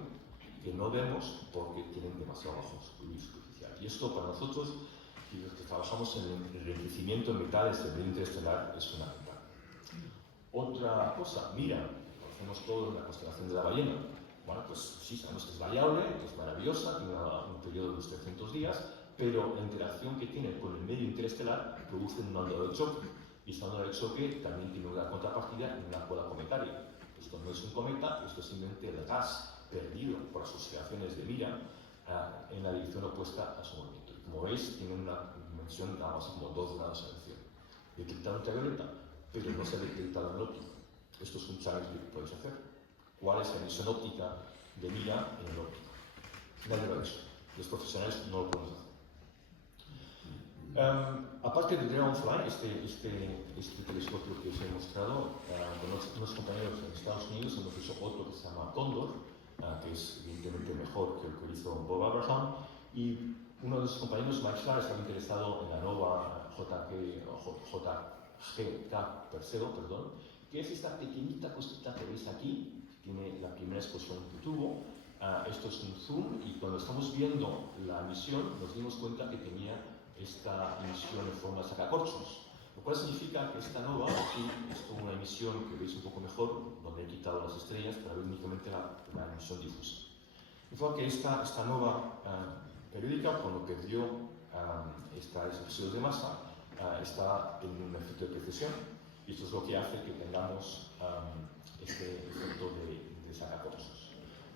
que no vemos porque tienen demasiado bajo luz superficial. Y esto para nosotros, y los que trabajamos en el enriquecimiento en metales del medio interestelar, es fundamental. Otra cosa, mira, conocemos todos la constelación de la ballena. Bueno, pues sí, sabemos que es variable, que es maravillosa, tiene un periodo de unos 300 días, pero la interacción que tiene con el medio interestelar produce una onda de choque. Y esta onda de choque también tiene una contrapartida en una cola cometaria. Esto no es un cometa, esto es simplemente el gas perdido por las oscilaciones de Mira en la dirección opuesta a su movimiento. Y como veis, tiene una dimensión de algo así como 2 grados en el cielo. Detectado ultravioleta, pero no se ha detectado en el óptico. Esto es un challenge que podéis hacer. ¿Cuál es la emisión óptica de Mira en el óptico? Nadie lo ha hecho. Los profesionales no lo pueden hacer. Aparte de Dragonfly, este telescopio que os he mostrado, con unos compañeros en Estados Unidos hemos hecho otro que se llama Cóndor, que es evidentemente mejor que el que hizo Bob Abraham, y uno de los compañeros, Mike Schlar, estaba interesado en la nova JGK Perseo, que es esta pequeñita cosita que veis aquí, que tiene la primera explosión que tuvo. Esto es un zoom, y cuando estamos viendo la emisión nos dimos cuenta que tenía esta emisión en forma de sacacorchos, lo cual significa que esta nova aquí es como una emisión que veis un poco mejor, donde he quitado las estrellas para ver únicamente la emisión difusa. De forma que esta nova periódica, cuando perdió estos episodios de masa, está en un efecto de precesión, y esto es lo que hace que tengamos este efecto de sacacorchos.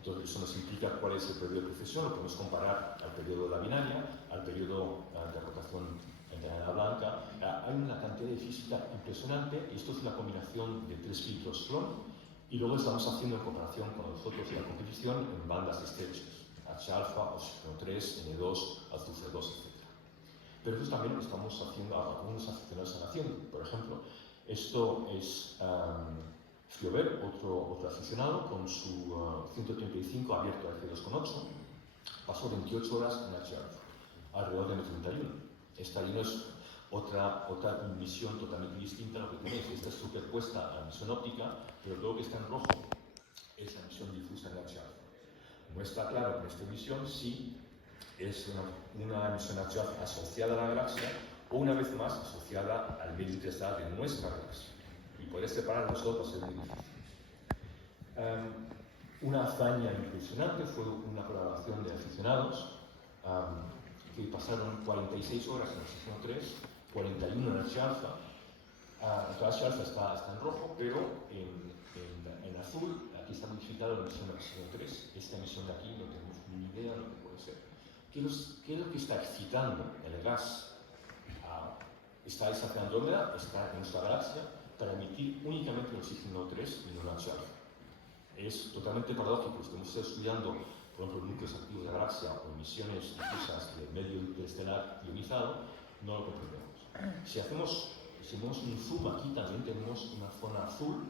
Entonces, eso nos implica cuál es el periodo de precesión. Lo podemos comparar al periodo de la binaria, al periodo de rotación en la blanca. Hay una cantidad de física impresionante, y esto es una combinación de 3 filtros Sloan, y luego estamos haciendo en comparación con los otros de la competición en bandas estrechas, H-alfa, oxígeno 3, N2, azufre 2, etc. Pero eso también lo estamos haciendo a algunos aficionados a la ciencia. Por ejemplo, esto es Fiober, otro aficionado, con su 135 abierto a F2.8, pasó 28 horas en H-alfa, alrededor de M31. Esta no es otra emisión totalmente distinta a lo que tenéis. Esta es superpuesta a la emisión óptica, pero lo que está en rojo es la emisión difusa en H-alfa. No está claro que esta emisión sí es una emisión H-alfa asociada a la galaxia, o una vez más asociada al medio interestelar de nuestra galaxia. Y poder separar los dos va a ser muy difícil. Una hazaña impresionante fue una colaboración de aficionados que pasaron 46 horas en oxígeno 3, 41 en H-alfa. H-alfa está en rojo, pero en azul, aquí está modificado la emisión de oxígeno 3. Esta emisión de aquí no tenemos ni idea de lo que puede ser. ¿Qué es lo que está excitando el gas? Está esa Andrómeda, está en nuestra galaxia, para emitir únicamente el oxígeno 3 y no el H-alfa. Es totalmente paradójico. Estamos estudiando, por ejemplo, núcleos activos de la galaxia o emisiones difusas del medio interestelar ionizado, no lo comprendemos. Si hacemos un zoom aquí, también tenemos una zona azul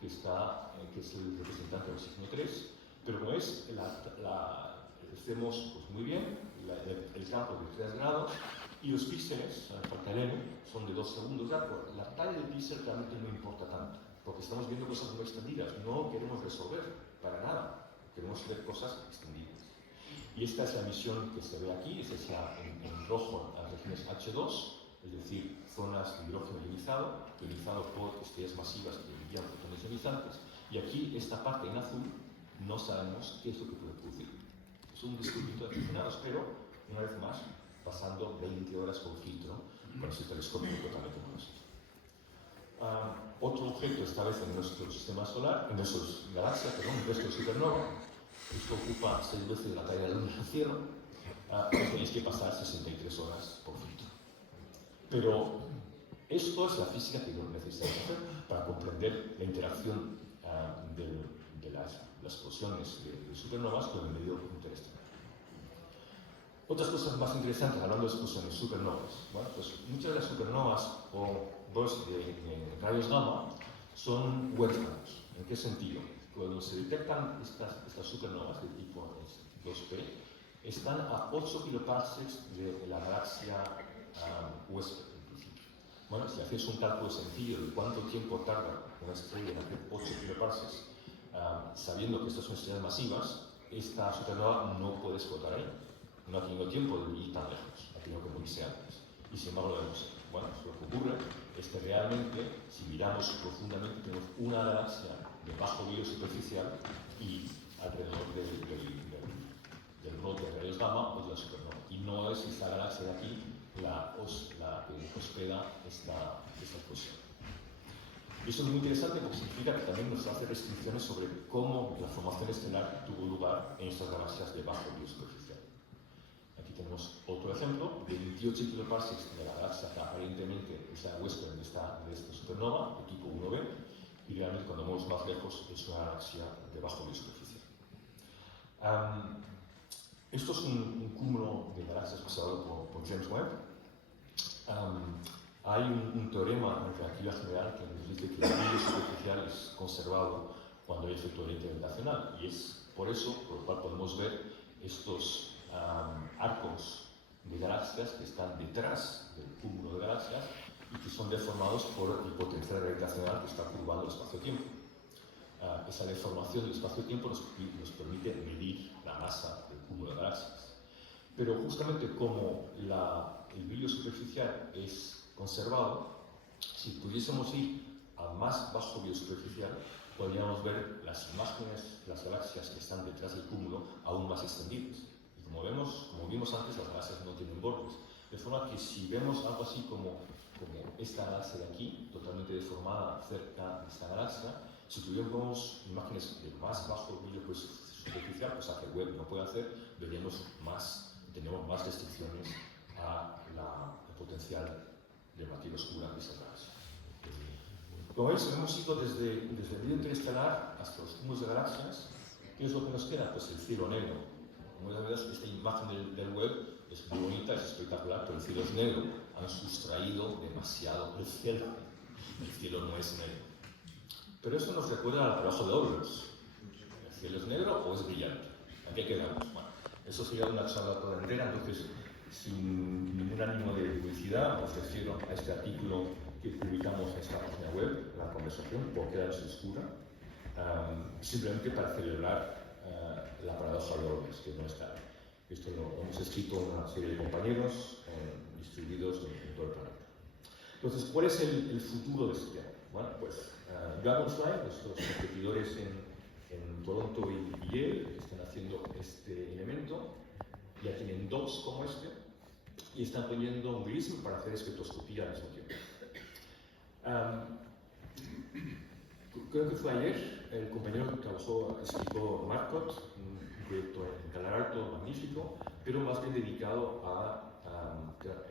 que es el representante del oxígeno 3, pero como es, hacemos pues, muy bien el campo de 3 grados, y los píxeles, falta el M, son de 2 segundos de arco. La talla del píxel realmente no importa tanto, porque estamos viendo cosas muy extendidas. No queremos resolver para nada, queremos ver cosas extendidas. Y esta es la emisión que se ve aquí, esta es en rojo las regiones H2, es decir, zonas de hidrógeno ionizado por estrellas masivas que envían fotones ionizantes. Y aquí, esta parte en azul, no sabemos qué es lo que puede producir. Es un descubrimiento de aficionados, pero, una vez más, pasando 20 horas con filtro con ese telescopio totalmente conocido. Otro objeto, esta vez en nuestro sistema solar, en nuestra galaxia, nuestro supernova. Esto ocupa 6 veces la talla de la luna en el cielo. Tenéis que pasar 63 horas por filtro. Pero esto es la física que necesitamos hacer para comprender la interacción de las explosiones de supernovas con el medio interestelar. Otras cosas más interesantes, hablando de explosiones supernovas. Bueno, pues muchas de las supernovas o bursts de rayos gamma son huérfanos. ¿En qué sentido? Cuando se detectan estas supernovas de tipo 2P, están a 8 kiloparsecs de la galaxia huésped, en principio. Bueno, si hacéis un cálculo sencillo de cuánto tiempo tarda una estrella en hacer 8 kiloparsecs, sabiendo que estas son estrellas masivas, esta supernova no puede explotar ahí. No ha tenido tiempo de ir tan lejos, ha tenido que morirse antes. Y sin embargo lo vemos. Bueno, lo que ocurre es que realmente, si miramos profundamente, tenemos una galaxia de bajo brillo superficial y alrededor del rol de rayos gamma o de la supernova. Y no es esta galaxia de aquí la que hospeda esta explosión. Eso es muy interesante porque significa que también nos hace restricciones sobre cómo la formación estelar tuvo lugar en estas galaxias de bajo brillo superficial. Aquí tenemos otro ejemplo de 28 kiloparsecs de la galaxia que aparentemente es la huésped de esta supernova, de tipo 1b, y realmente cuando vamos más lejos es una galaxia de bajo brillo superficial. Esto es un cúmulo de galaxias observado por James Webb. Hay un teorema en relatividad general que nos dice que el brillo superficial es conservado cuando hay efecto oriente gravitacional, y es por eso por lo cual podemos ver estos arcos de galaxias que están detrás del cúmulo de galaxias y que son deformados por el potencial gravitacional que está curvando el espacio-tiempo. Esa deformación del espacio-tiempo nos permite medir la masa del cúmulo de galaxias. Pero justamente como el brillo superficial es conservado, si pudiésemos ir a más bajo brillo superficial, podríamos ver las imágenes de las galaxias que están detrás del cúmulo aún más extendidas. Y como vimos antes, las galaxias no tienen bordes. De forma que si vemos algo así como esta galaxia de aquí, totalmente deformada cerca de esta galaxia, si tuviéramos imágenes de más bajo brillo superficial, cosa que Webb no puede hacer, tendremos más restricciones al potencial de materia oscura de esa galaxia. Como veis, hemos ido desde el brillo interestelar hasta los cúmulos de galaxias. ¿Qué es lo que nos queda? Pues el cielo negro. Como ya veis, esta imagen del Webb es muy bonita, es espectacular, pero el cielo es negro. Han sustraído demasiado el cielo. El cielo no es negro. Pero eso nos recuerda al trabajo de Olbers. ¿El cielo es negro o es brillante? ¿A qué quedamos? Bueno, eso sería una charla toda entera, entonces, sin ningún ánimo de publicidad, os refiero a este artículo que publicamos en esta página web, la conversación, ¿por qué es oscura? Simplemente para celebrar la paradoja de Olbers, que no está. Esto lo hemos escrito una serie de compañeros distribuidos en todo el planeta. Entonces, ¿cuál es el futuro de este tema? Bueno, pues Dragonfly, nuestros competidores en Toronto y Yale, están haciendo este elemento, ya tienen dos como este, y están poniendo un grism para hacer espectroscopía al mismo tiempo. Creo que fue ayer, el compañero que explicó Marcot, un proyecto en Calar Alto magnífico, pero más bien dedicado a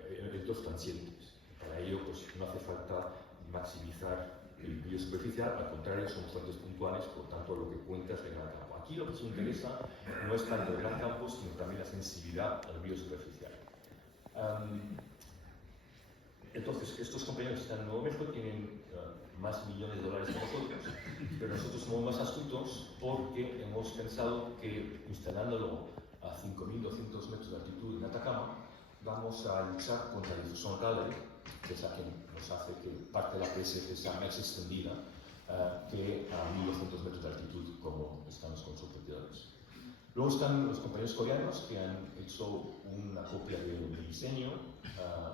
eventos transientes. Para ello, pues, no hace falta maximizar el brillo superficial, al contrario, son fuentes puntuales, por lo tanto, lo que cuenta es el gran campo. Aquí lo que nos interesa no es tanto el gran campo, sino también la sensibilidad al brillo superficial. Entonces, estos compañeros que están en Nuevo México tienen más millones de dólares que nosotros, pero nosotros somos más astutos porque hemos pensado que instalándolo a 5.200 metros de altitud en Atacama, vamos a luchar contra la difusión Rayleigh, que es la que nos hace que parte de la PSF sea más extendida que a 1.200 metros de altitud, como están los competidores. Luego están los compañeros coreanos que han hecho una copia del diseño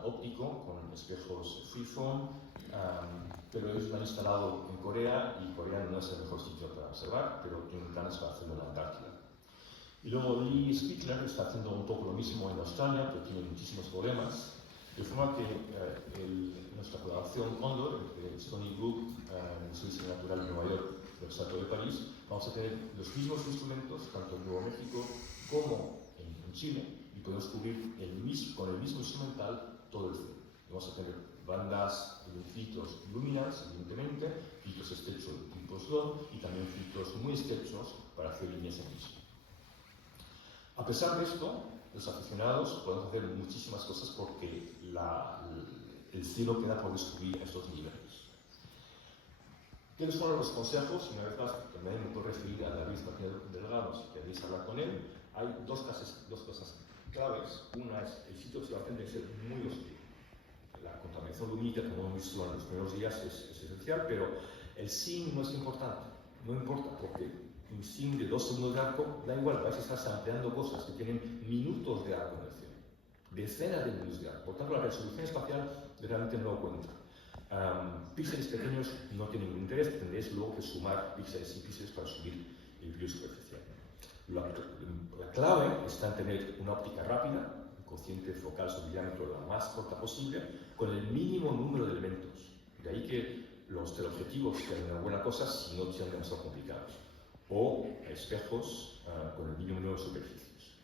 óptico con espejos freeform, pero ellos lo han instalado en Corea y Corea no es el mejor sitio para observar, pero tienen planes para hacerlo en la Antártida. Y luego Lee Spiegler está haciendo un poco lo mismo en Australia, pero tiene muchísimos problemas. De forma que nuestra colaboración Condor, entre Stony Brook, el Museo de Ciencia Natural de Nueva York y el Observatorio de París, vamos a tener los mismos instrumentos, tanto en Nuevo México como en Chile, y podemos cubrir con el mismo instrumental todo el cielo. Vamos a tener bandas de filtros luminance, evidentemente, filtros estrechos de tipo slot y también filtros muy estrechos para hacer líneas en piso. A pesar de esto, los aficionados podemos hacer muchísimas cosas porque el cielo queda por descubrir a estos niveles. ¿Qué fueron los consejos? Una vez más, también me puedo referir a David Delgado, si queréis hablar con él. Hay dos cosas claves. Una es el sitio observación debe ser muy oscuro. La contaminación lumínica, como hemos visto en los primeros días, es esencial, pero el SIM no es importante. No importa, porque un SIM de 2 segundos de arco, da igual, vais a estar sampleando cosas que tienen minutos de arco en el cielo. Decenas de minutos de arco. Por tanto, la resolución espacial realmente no cuenta. Píxeles pequeños no tienen ningún interés, tendréis luego que sumar píxeles y píxeles para subir el brillo superficial. La clave está en tener una óptica rápida, un cociente focal sobre diámetro la más corta posible, con el mínimo número de elementos. De ahí que los teleobjetivos sean una buena cosa si no sean demasiado complicados. O espejos con el mínimo número de superficies.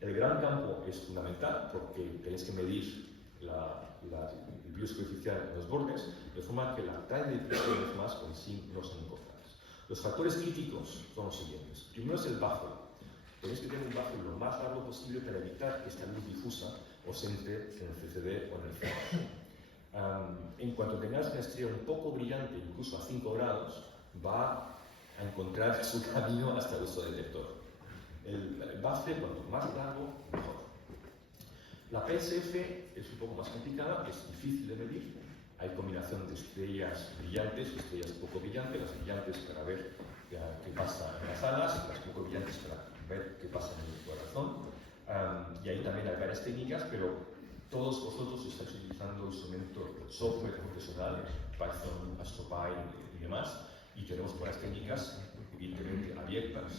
El gran campo es fundamental porque tenéis que medir el brillo superficial en los bordes, de forma que la talla de píxeles más con sí no son importantes. Los factores críticos son los siguientes. Primero es el buffer. Tenéis que tener un buffer lo más largo posible para evitar que esta luz difusa os entre en el CCD o en el CMOS. En cuanto tengáis una estrella un poco brillante, incluso a 5 grados, va a encontrar su camino hasta vuestro detector. El buffer, cuanto más largo, mejor. La PSF es un poco más complicada, es difícil de medir. Hay combinación de estrellas brillantes y estrellas poco brillantes. Las brillantes para ver qué pasa en las alas, las poco brillantes para ver qué pasa en el corazón. Y ahí también hay varias técnicas, pero todos vosotros estáis utilizando instrumentos, software profesional, Python, AstroPy y demás, y tenemos varias técnicas, evidentemente abiertas,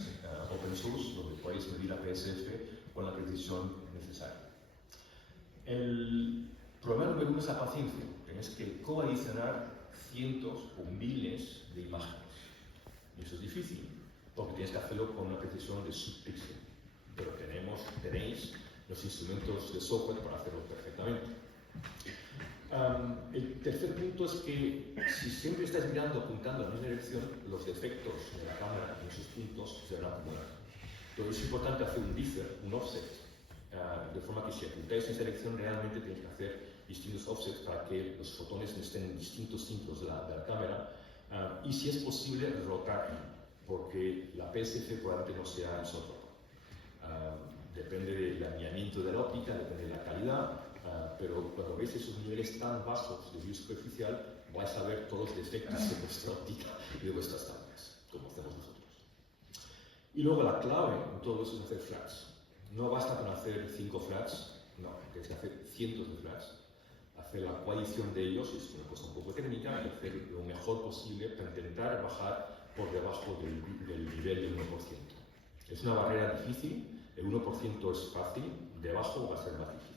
open source, donde podéis medir la PSF con la precisión necesaria. El problema número uno es la paciencia. Tenéis que coadicionar cientos o miles de imágenes. Y eso es difícil, porque tienes que hacerlo con una precisión de subpíxel. Pero tenéis los instrumentos de software para hacerlo perfectamente. El tercer punto es que si siempre estáis mirando, apuntando a la misma dirección, los defectos de la cámara en esos puntos se van a acumular. Entonces es importante hacer un differ, un offset, de forma que si apuntáis en esa dirección realmente tenéis que hacer distintos offsets para que los fotones estén en distintos ciclos de la cámara y si es posible rotar, porque la PSF probablemente no sea isótropa. Depende del alineamiento de la óptica, depende de la calidad, pero cuando veis esos niveles tan bajos de brillo superficial vais a ver todos los defectos de vuestra óptica y de vuestras cámaras, como hacemos nosotros. Y luego la clave en todo eso es hacer flash. No basta con hacer 5 flash, no, tienes que hacer cientos de flash, hacer la coalición de ellos, es una cosa un poco técnica, y hacer lo mejor posible para intentar bajar por debajo del nivel del 1%. Es una barrera difícil, el 1% es fácil, debajo va a ser más difícil.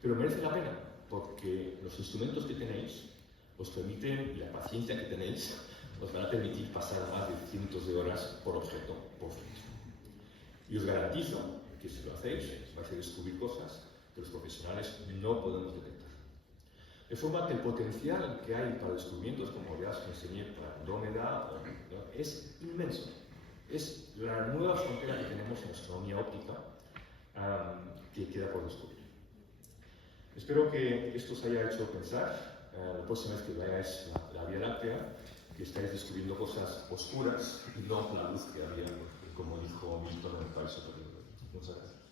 Pero merece la pena, porque los instrumentos que tenéis os permiten, y la paciencia que tenéis, os van a permitir pasar más de cientos de horas por objeto, por filtro. Y os garantizo que si lo hacéis, vais a descubrir cosas que los profesionales no podemos detectar. De forma que el potencial que hay para descubrimientos, como ya os enseñé para Andrómeda, es inmenso. Es la nueva frontera que tenemos en astronomía óptica que queda por descubrir. Espero que esto os haya hecho pensar. La próxima vez que veáis la Vía Láctea, que estáis descubriendo cosas oscuras y no la luz que había, como dijo Milton en el Paraíso Perdido. Muchas gracias.